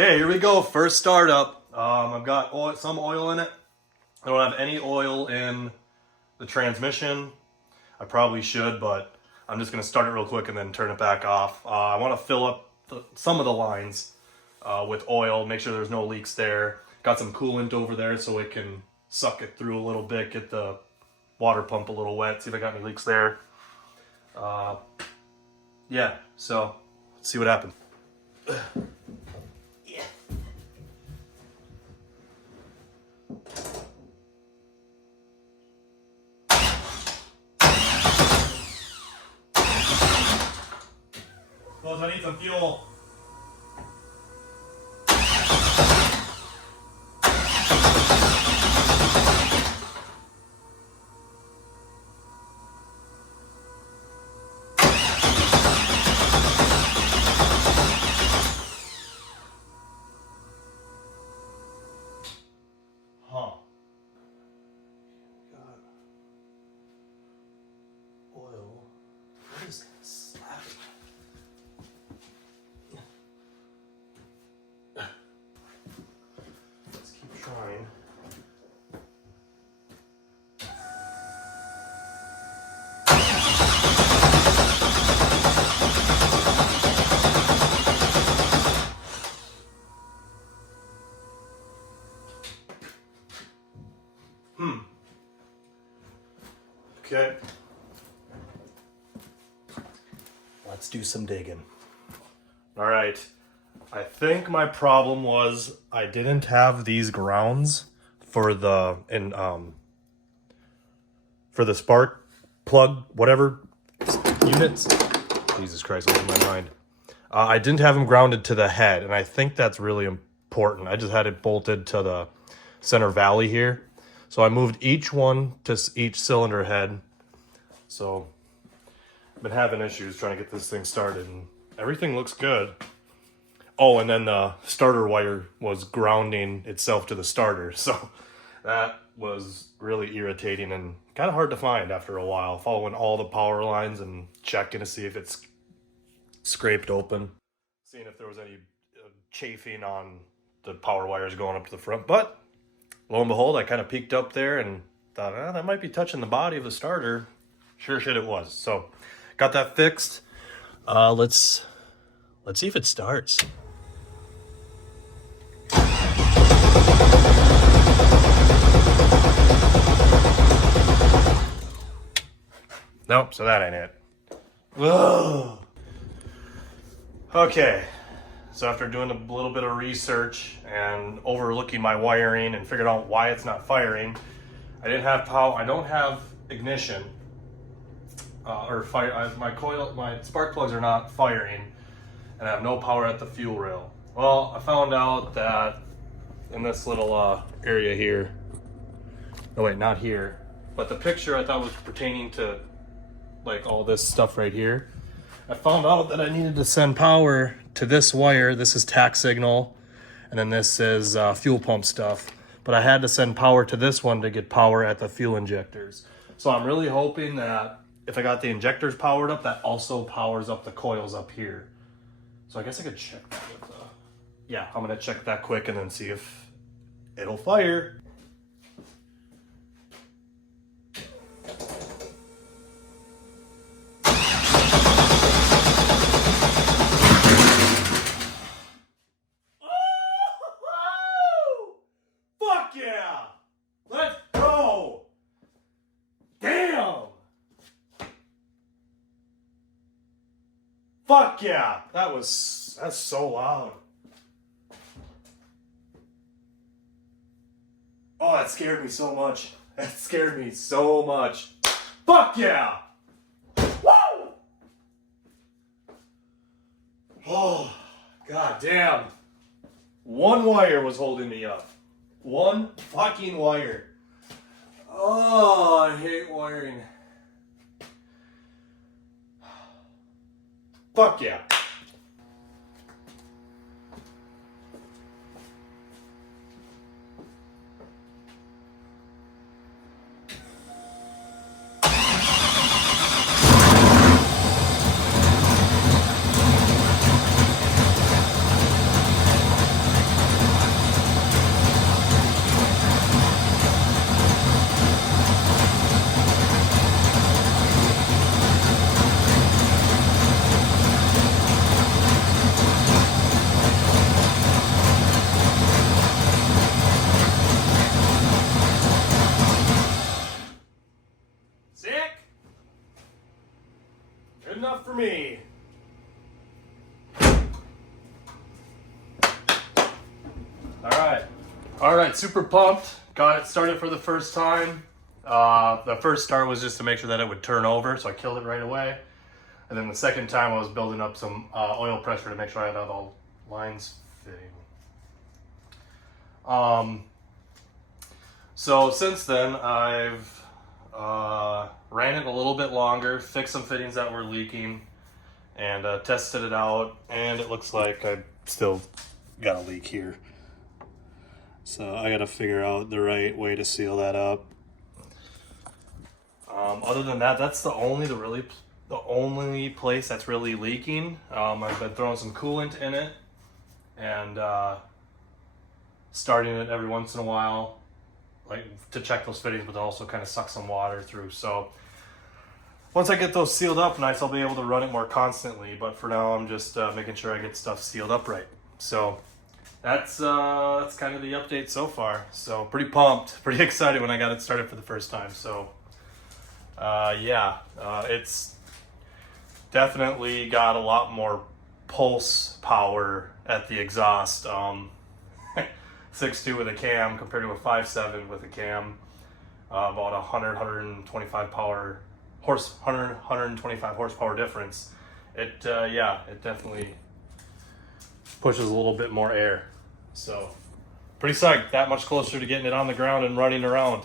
Okay, here we go. First startup. I've got some oil in it. I don't have any oil in the transmission. I probably should, but I'm just going to start it real quick and then turn it back off. I want to fill up some of the lines with oil, make sure there's no leaks there. Got some coolant over there so it can suck it through a little bit, get the water pump a little wet, see if I got any leaks there. Yeah, so let's see what happens. Yeah. Suppose I need some fuel. Huh. Got oil. What is this? Let's keep trying. Okay. Let's do some digging. All right. I think my problem was I didn't have these grounds for the spark plug whatever units. Jesus Christ, losing my mind. I didn't have them grounded to the head, and I think that's really important. I just had it bolted to the center valley here. So I moved each one to each cylinder head. So I've been having issues trying to get this thing started, and everything looks good. Oh, and then the starter wire was grounding itself to the starter. So that was really irritating and kind of hard to find after a while, following all the power lines and checking to see if it's scraped open, seeing if there was any chafing on the power wires going up to the front. But lo and behold, I kind of peeked up there and thought, that might be touching the body of the starter. Sure shit it was. So got that fixed. Let's see if it starts. Nope, so that ain't it. Ugh. Okay. So after doing a little bit of research and overlooking my wiring and figured out why it's not firing, I didn't have power. I don't have ignition or fire. My spark plugs are not firing, and I have no power at the fuel rail. Well, I found out that in this little area here. No, wait, not here. But the picture I thought was pertaining to like all this stuff right here. I found out that I needed to send power to this wire. This is tack signal, and then this is fuel pump stuff. But I had to send power to this one to get power at the fuel injectors. So I'm really hoping that if I got the injectors powered up, that also powers up the coils up here. So I guess I could check that with yeah, I'm gonna check that quick and then see if it'll fire. Fuck yeah! Let's go! Damn! Fuck yeah! That's so loud. Oh, that scared me so much. That scared me so much. Fuck yeah! Woo! Oh, god damn. One wire was holding me up. One fucking wire. Oh, I hate wiring. Fuck yeah. me. All right, super pumped. Got it started for the first time. The first start was just to make sure that it would turn over, so I killed it right away. And then the second time I was building up some oil pressure to make sure I had all the lines fitting. So since then, I've ran it a little bit longer, fixed some fittings that were leaking, and tested it out, and it looks like I still got a leak here. So I got to figure out the right way to seal that up. Other than that, that's the only place that's really leaking. I've been throwing some coolant in it and starting it every once in a while, like to check those fittings, but to also kind of suck some water through. So once I get those sealed up nice, I'll be able to run it more constantly. But for now, I'm just making sure I get stuff sealed up right. So that's kind of the update so far. So pretty pumped, pretty excited when I got it started for the first time. So it's definitely got a lot more pulse power at the exhaust. 6.2 with a cam compared to a 5.7 with a cam. About 125 horsepower difference. It definitely pushes a little bit more air. So pretty psyched, that much closer to getting it on the ground and running around.